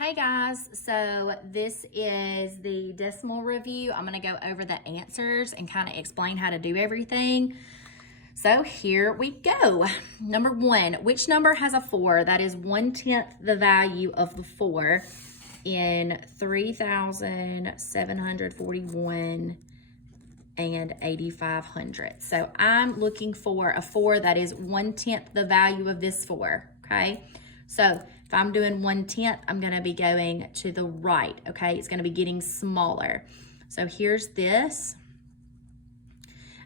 Hey guys, so this is the decimal review. I'm going to go over the answers and kind of explain how to do everything. So here we go. Number one, which number has a 4 that is 1/10 the value of the 4 in 3,741 and 8,500? So I'm looking for a 4 that is 1/10 the value of this 4, okay? So if I'm doing 1/10, I'm going to be going to the right, okay? It's going to be getting smaller. So here's this,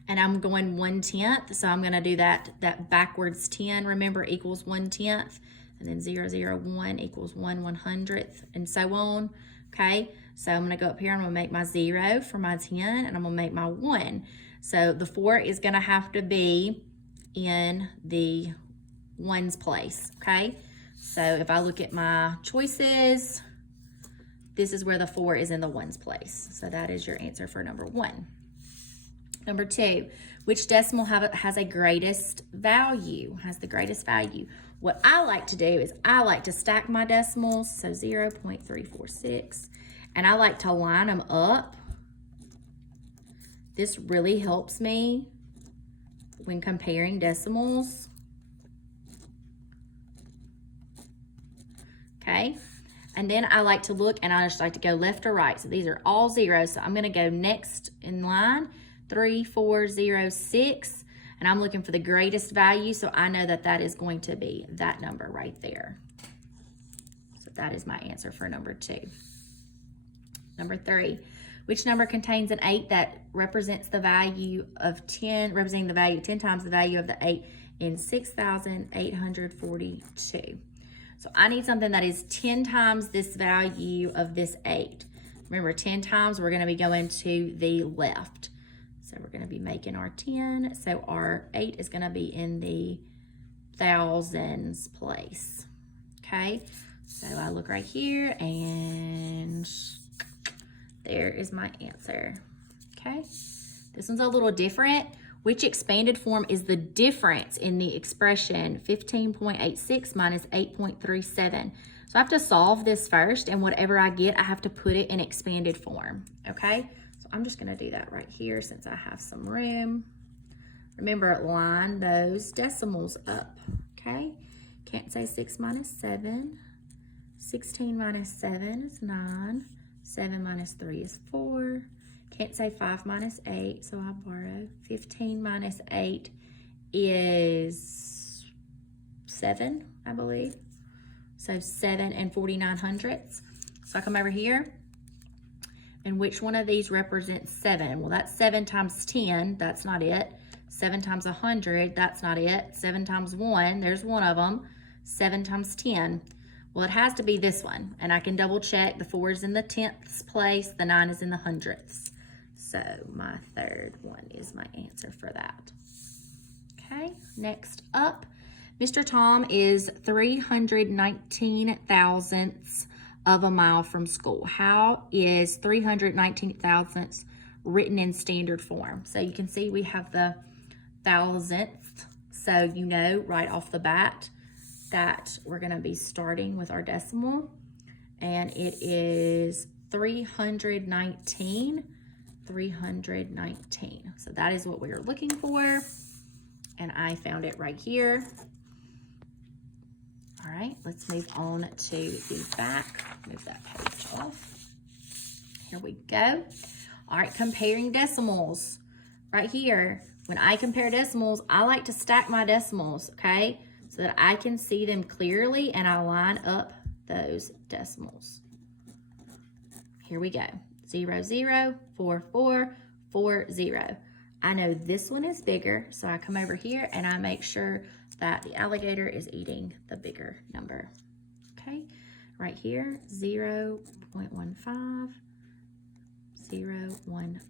and I'm going 1/10, so I'm going to do that backwards 10, remember, equals 1/10, and then 001 equals 1/100th, and so on, okay? So I'm going to go up here, I'm going to make my 0 for my 10, and I'm going to make my 1. So the 4 is going to have to be in the 1's place, okay? So if I look at my choices, this is where the 4 is in the 1's place. So that is your answer for number 1. Number 2, which decimal has a greatest value, has the greatest value? What I like to do is I like to stack my decimals, so 0.346, and I like to line them up. This really helps me when comparing decimals. Okay, and then I like to look, and I just like to go left or right. So these are all zeros. So I'm going to go next in line, 3406, and I'm looking for the greatest value. So I know that that is going to be that number right there. So that is my answer for number 2. Number 3, which number contains an 8 that represents the value of 10, representing the value 10 times the value of the 8 in 6,842? So I need something that is 10 times this value of this 8. Remember, 10 times, we're going to be going to the left. So we're going to be making our 10. So our 8 is going to be in the thousands place. Okay, so I look right here, and there is my answer. Okay, this one's a little different. Which expanded form is the difference in the expression 15.86 minus 8.37? So I have to solve this first, and whatever I get, I have to put it in expanded form, okay? So I'm just gonna do that right here since I have some room. Remember, line those decimals up, okay? Can't say 6 minus 7. 16 minus 7 is 9. 7 minus 3 is 4. Can't say 5 minus 8, so I borrow. 15 minus 8 is 7, I believe. So 7 and 49/100ths. So I come over here, and which one of these represents 7? Well, that's 7 times 10, that's not it. 7 times 100, that's not it. 7 times 1, there's one of them. 7 times 10. Well, it has to be this one, and I can double check. The 4 is in the 10ths place, the 9 is in the 100ths. So my third one is my answer for that. Okay, next up, Mr. Tom is 319 thousandths of a mile from school. How is 319 thousandths written in standard form? So you can see we have the thousandth. So you know right off the bat that we're going to be starting with our decimal, and it is 319. So that is what we are looking for, and I found it right here. All right, let's move on to the back. Move that page off. Here we go. All right, comparing decimals. Right here, when I compare decimals, I like to stack my decimals, okay, so that I can see them clearly, and I line up those decimals. Here we go. 0, 0, 4, 4, 4, 0. I know this one is bigger, so I come over here and I make sure that the alligator is eating the bigger number. Okay, right here, 0.15, 0.15.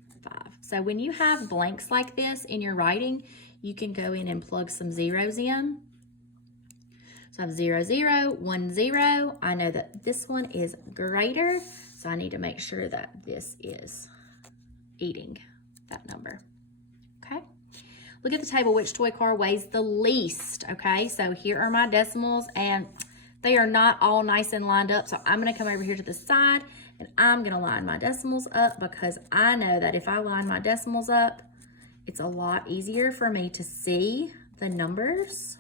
So when you have blanks like this in your writing, you can go in and plug some zeros in. So I have 0, 0, 1, 0. I know that this one is greater, so I need to make sure that this is eating that number, okay? Look at the table, which toy car weighs the least, okay? So here are my decimals, and They are not all nice and lined up. So I'm gonna come over here to the side and I'm gonna line my decimals up, because I know that if I line my decimals up, it's a lot easier for me to see the numbers.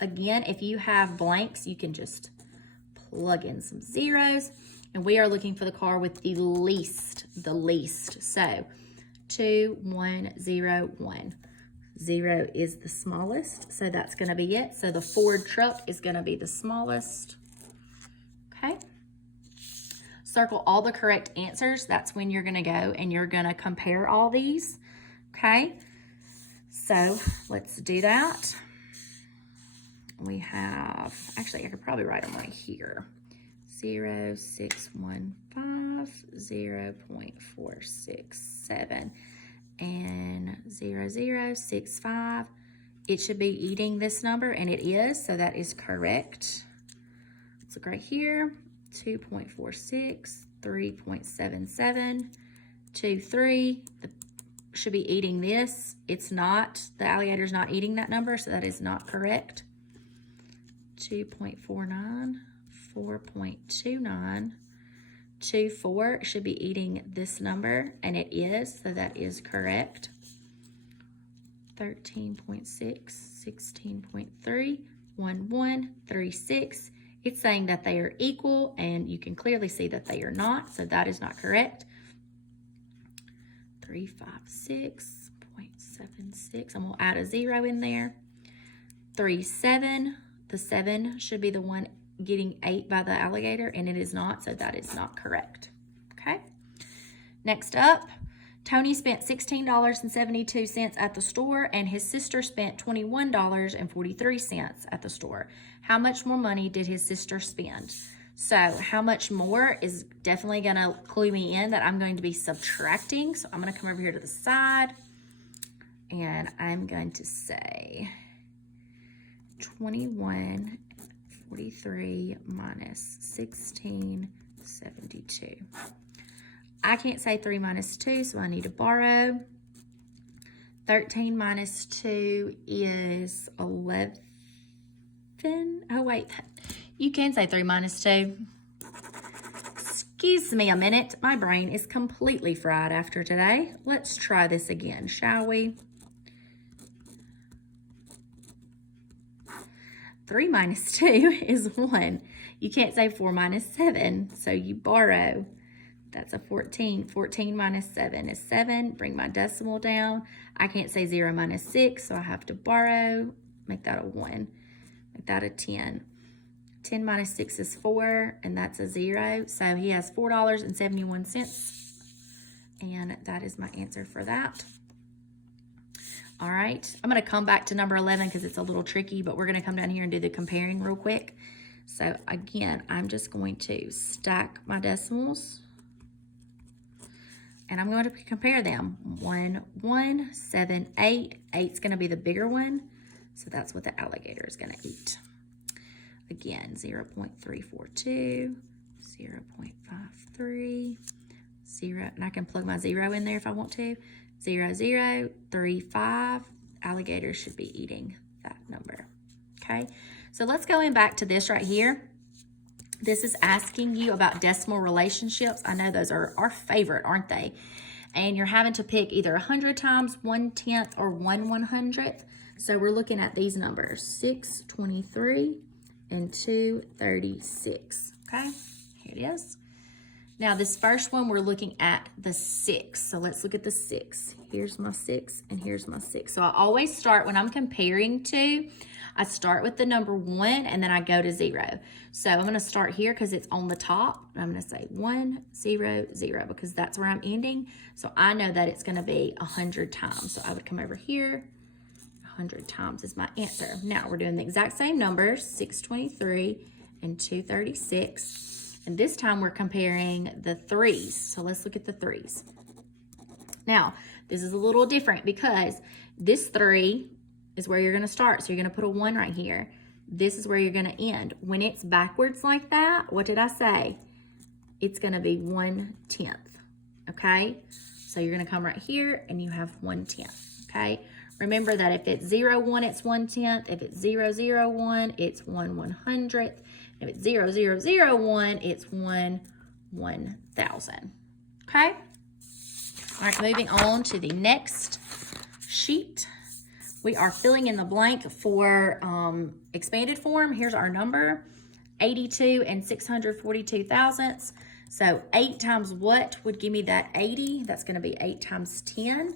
Again, if you have blanks, you can just plug in some zeros. And we are looking for the car with the least. So 2, 1, 0, 1. 0 is the smallest, so that's gonna be it. So the Ford truck is gonna be the smallest, okay? Circle all the correct answers. That's when you're gonna go and you're gonna compare all these, okay? So let's do that. We have, actually I could probably write them right here. 0.615, 0.467, and 0.065. It should be eating this number, and it is, so that is correct. Let's look right here. 2.46, 3.77, 2.3. Should be eating this. It's not. The alligator's not eating that number, so that is not correct. 2.49, 4.29, 2.4 should be eating this number, and it is, so that is correct. 13.6, 16.3, 1136. It's saying that they are equal, and you can clearly see that they are not, so that is not correct. 356.76. I'm gonna add a 0 in there. 37. The 7 should be the one getting ate by the alligator, and it is not, so that is not correct. Okay. Next up, Tony spent $16.72 at the store, and his sister spent $21.43 at the store. How much more money did his sister spend? So how much more is definitely going to clue me in that I'm going to be subtracting. So I'm going to come over here to the side, and I'm going to say 21.43 minus 16.72. I can't say 3 minus 2, so I need to borrow. 13 minus 2 is 11. Oh, wait. You can say 3 minus 2. Excuse me a minute. My brain is completely fried after today. Let's try this again, shall we? 3 minus 2 is 1. You can't say 4 minus 7, so you borrow. That's a 14. 14 minus 7 is 7. Bring my decimal down. I can't say 0 minus 6, so I have to borrow. Make that a 1. Make that a 10. 10 minus 6 is 4, and that's a 0. So he has $4.71, and that is my answer for that. All right, I'm going to come back to number 11 because it's a little tricky, but we're going to come down here and do the comparing real quick. So again, I'm just going to stack my decimals, and I'm going to compare them. 1, 1, 7, 8. 8's going to be the bigger one, so that's what the alligator is going to eat. Again, 0.342, 0.53, 0, and I can plug my 0 in there if I want to. 0.035. Alligator should be eating that number. Okay, so let's go in back to this right here. This is asking you about decimal relationships. I know those are our favorite, aren't they? And you're having to pick either 100 times, 1/10, or 1/100th. So we're looking at these numbers, 623 and 236. Okay, here it is. Now this first one, we're looking at the 6. So let's look at the 6. Here's my 6 and here's my 6. So I always start, when I'm comparing two, I start with the number 1 and then I go to 0. So I'm gonna start here because it's on the top. And I'm gonna say 1, 0, 0 because that's where I'm ending. So I know that it's gonna be 100 times. So I would come over here, 100 times is my answer. Now we're doing the exact same numbers, 623 and 236. And this time we're comparing the 3s. So let's look at the 3s. Now, this is a little different because this 3 is where you're gonna start. So you're gonna put a 1 right here. This is where you're gonna end. When it's backwards like that, what did I say? It's gonna be 1/10, okay? So you're gonna come right here and you have 1/10, okay? Remember that if it's 0, 1, it's 1/10. If it's 0, 0, 1, it's 1 100th. If it's 0, 0, 0, 1, it's 1 1,000. Okay? All right, moving on to the next sheet. We are filling in the blank for expanded form. Here's our number, 82 and 642 thousandths. So 8 times what would give me that 80? That's going to be 8 times 10.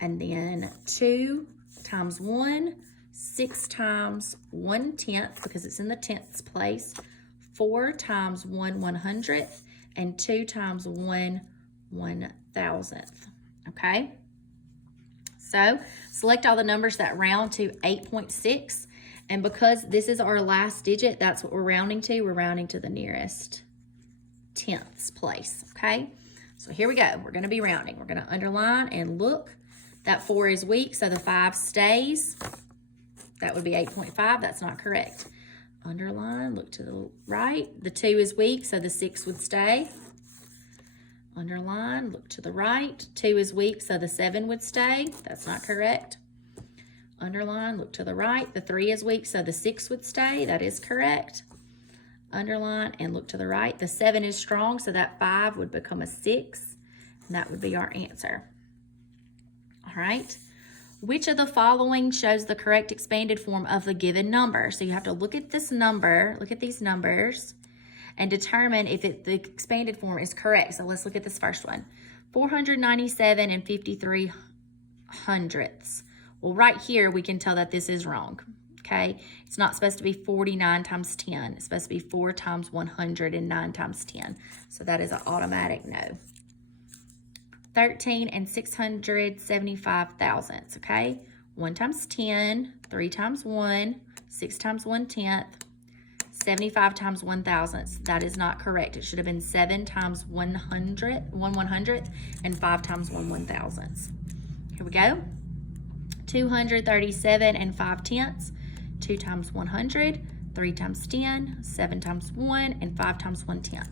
And then 2 times 1, 6 times 1/10, because it's in the tenths place. 4 times 1 100th, and 2 times 1 1,000th. Okay? So select all the numbers that round to 8.6. And because this is our last digit, that's what we're rounding to. We're rounding to the nearest tenths place. Okay? So here we go. We're going to be rounding. We're going to underline and look. That 4 is weak, so the 5 stays. That would be 8.5. That's not correct. Underline, look to the right. The 2 is weak, so the 6 would stay. Underline, look to the right. 2 is weak, so the 7 would stay. That's not correct. Underline, look to the right. The 3 is weak, so the 6 would stay. That is correct. Underline and look to the right. The 7 is strong, so that 5 would become a 6, and that would be our answer. All right. Which of the following shows the correct expanded form of the given number? So you have to look at this number, look at these numbers, and determine if the expanded form is correct. So let's look at this first one. 497 and 53 hundredths. Well, right here, we can tell that this is wrong, okay? It's not supposed to be 49 times 10. It's supposed to be 4 times 100 and 9 times 10. So that is an automatic no. 13 and 675 thousandths, okay? 1 times 10, 3 times 1, 6 times 1/10, 75 times 1,000ths. That is not correct. It should have been 7 times 100, 1 100th, and 5 times 1 1,000ths. Here we go. 237 and 5/10, 2 times 100, 3 times 10, 7 times 1, and 5 times 1/10.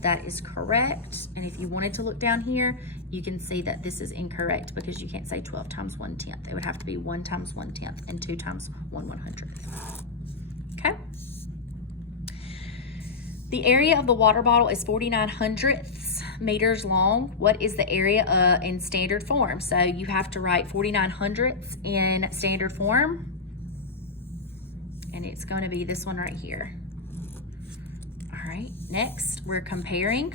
That is correct. And if you wanted to look down here, you can see that this is incorrect because you can't say 12 times 1/10. It would have to be 1 times 1/10 and 2 times 1 100th. Okay. The area of the water bottle is 49 hundredths meters long. What is the area in standard form? So you have to write 49 hundredths in standard form. And it's going to be this one right here. All right, next we're comparing.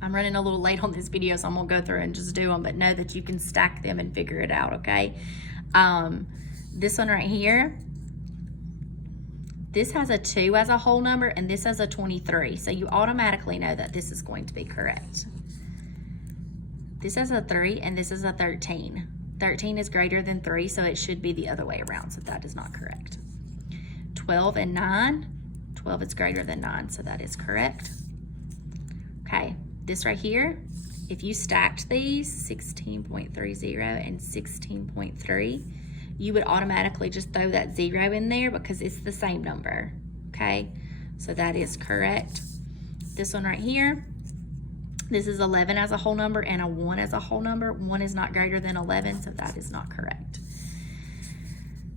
I'm running a little late on this video, so I'm gonna go through and just do them, but know that you can stack them and figure it out, okay? This one right here, this has a 2 as a whole number, and this has a 23, so you automatically know that this is going to be correct. This has a 3, and this is a 13. 13 is greater than 3, so it should be the other way around, so that is not correct. 12 and 9, 12 is greater than 9, so that is correct. Okay, this right here, if you stacked these, 16.30 and 16.3, you would automatically just throw that 0 in there because it's the same number, okay? So that is correct. This one right here, this is 11 as a whole number and a 1 as a whole number. 1 is not greater than 11, so that is not correct.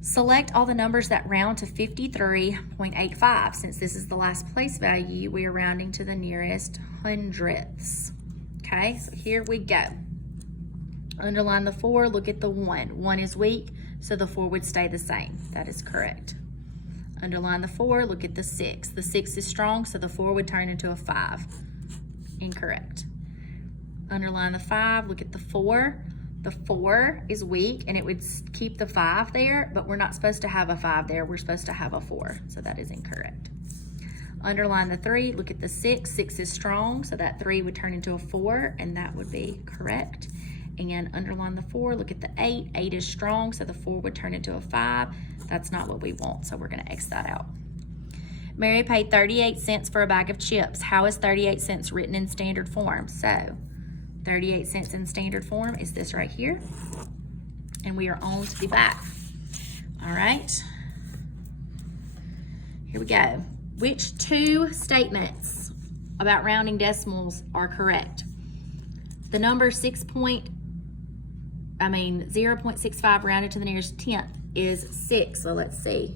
Select all the numbers that round to 53.85. Since this is the last place value, we are rounding to the nearest hundredths. Okay, so here we go. Underline the 4, look at the 1. 1 is weak, so the 4 would stay the same. That is correct. Underline the 4, look at the 6. The 6 is strong, so the 4 would turn into a 5. Incorrect. Underline the 5, look at the 4. The 4 is weak, and it would keep the 5 there, but we're not supposed to have a 5 there. We're supposed to have a 4, so that is incorrect. Underline the 3, look at the 6. 6 is strong, so that 3 would turn into a 4, and that would be correct. And underline the 4, look at the 8. 8 is strong, so the 4 would turn into a 5. That's not what we want, so we're going to X that out. Mary paid 38 cents for a bag of chips. How is 38 cents written in standard form? So 38 cents in standard form is this right here. And we are on to the back. All right. Here we go. Which 2 statements about rounding decimals are correct? The number 6.0 0.65 rounded to the nearest tenth is 6. So let's see.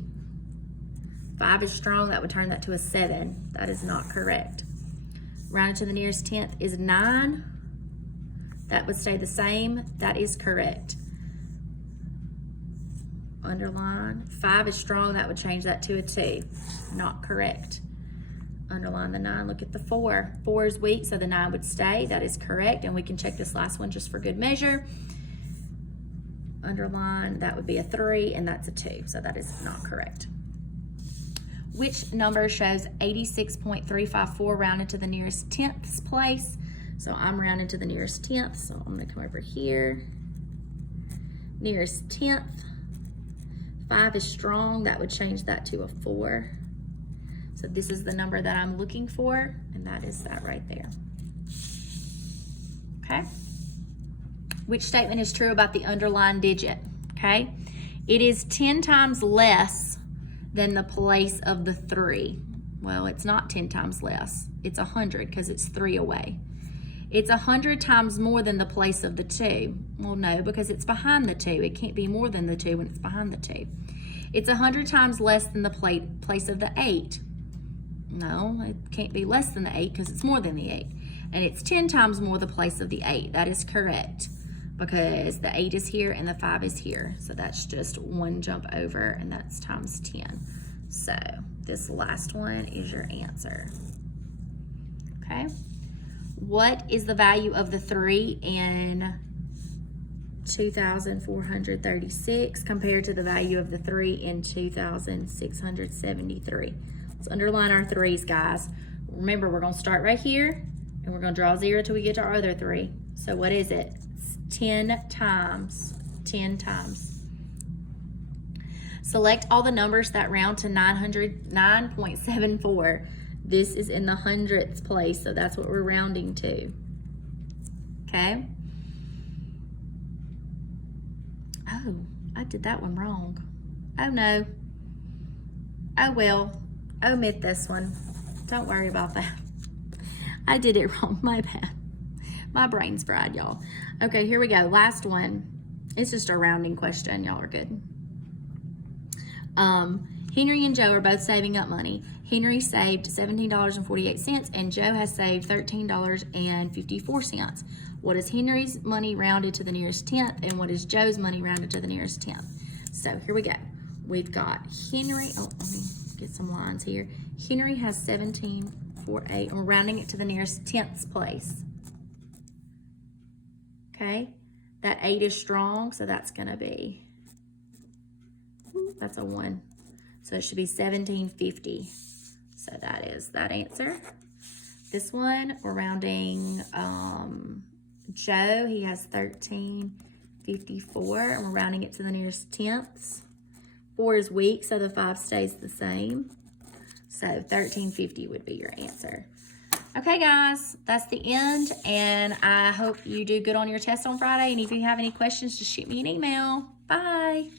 5 is strong, that would turn that to a 7. That is not correct. Rounded to the nearest tenth is 9. That would stay the same. That is correct. Underline. 5 is strong, that would change that to a 2. Not correct. Underline the 9, look at the 4. 4 is weak, so the 9 would stay. That is correct, and we can check this last one just for good measure. Underline, that would be a 3, and that's a 2, so that is not correct. Which number shows 86.354 rounded to the nearest tenths place? So I'm rounded to the nearest tenth, so I'm gonna come over here. Nearest tenth. 5 is strong, that would change that to a 4. So this is the number that I'm looking for, and that is that right there. Okay? Which statement is true about the underlined digit? Okay? It is 10 times less than the place of the 3. Well, it's not 10 times less. It's 100 because it's 3 away. It's 100 times more than the place of the 2. Well, no, because it's behind the 2. It can't be more than the 2 when it's behind the 2. It's 100 times less than the place of the 8. No, it can't be less than the 8 because it's more than the 8. And it's 10 times more the place of the 8. That is correct because the 8 is here and the 5 is here. So that's just one jump over, and that's times 10. So this last one is your answer. Okay. What is the value of the 3 in 2,436 compared to the value of the 3 in 2,673? Let's underline our 3's, guys. Remember, we're going to start right here, and we're going to draw 0 till we get to our other 3. So what is it? It's 10 times. 10 times. Select all the numbers that round to 9.74. This is in the hundredths place, so that's what we're rounding to. Okay? Oh, I did that one wrong. Oh no. Oh well. Omit this one. Don't worry about that. I did it wrong. My bad. My brain's fried, y'all. Okay, here we go. Last one. It's just a rounding question. Y'all are good. Henry and Joe are both saving up money. Henry saved $17.48 and Joe has saved $13.54. What is Henry's money rounded to the nearest tenth and what is Joe's money rounded to the nearest tenth? So here we go. We've got Henry, let me get some lines here. Henry has 17.48 and we're rounding it to the nearest tenths place. Okay, that 8 is strong, so that's gonna be, that's a 1. So it should be 1750. So that is that answer. This one, we're rounding Joe. He has 1354, and we're rounding it to the nearest tenths. 4 is weak, so the 5 stays the same. So 1350 would be your answer. Okay, guys, that's the end, and I hope you do good on your test on Friday. And if you have any questions, just shoot me an email. Bye.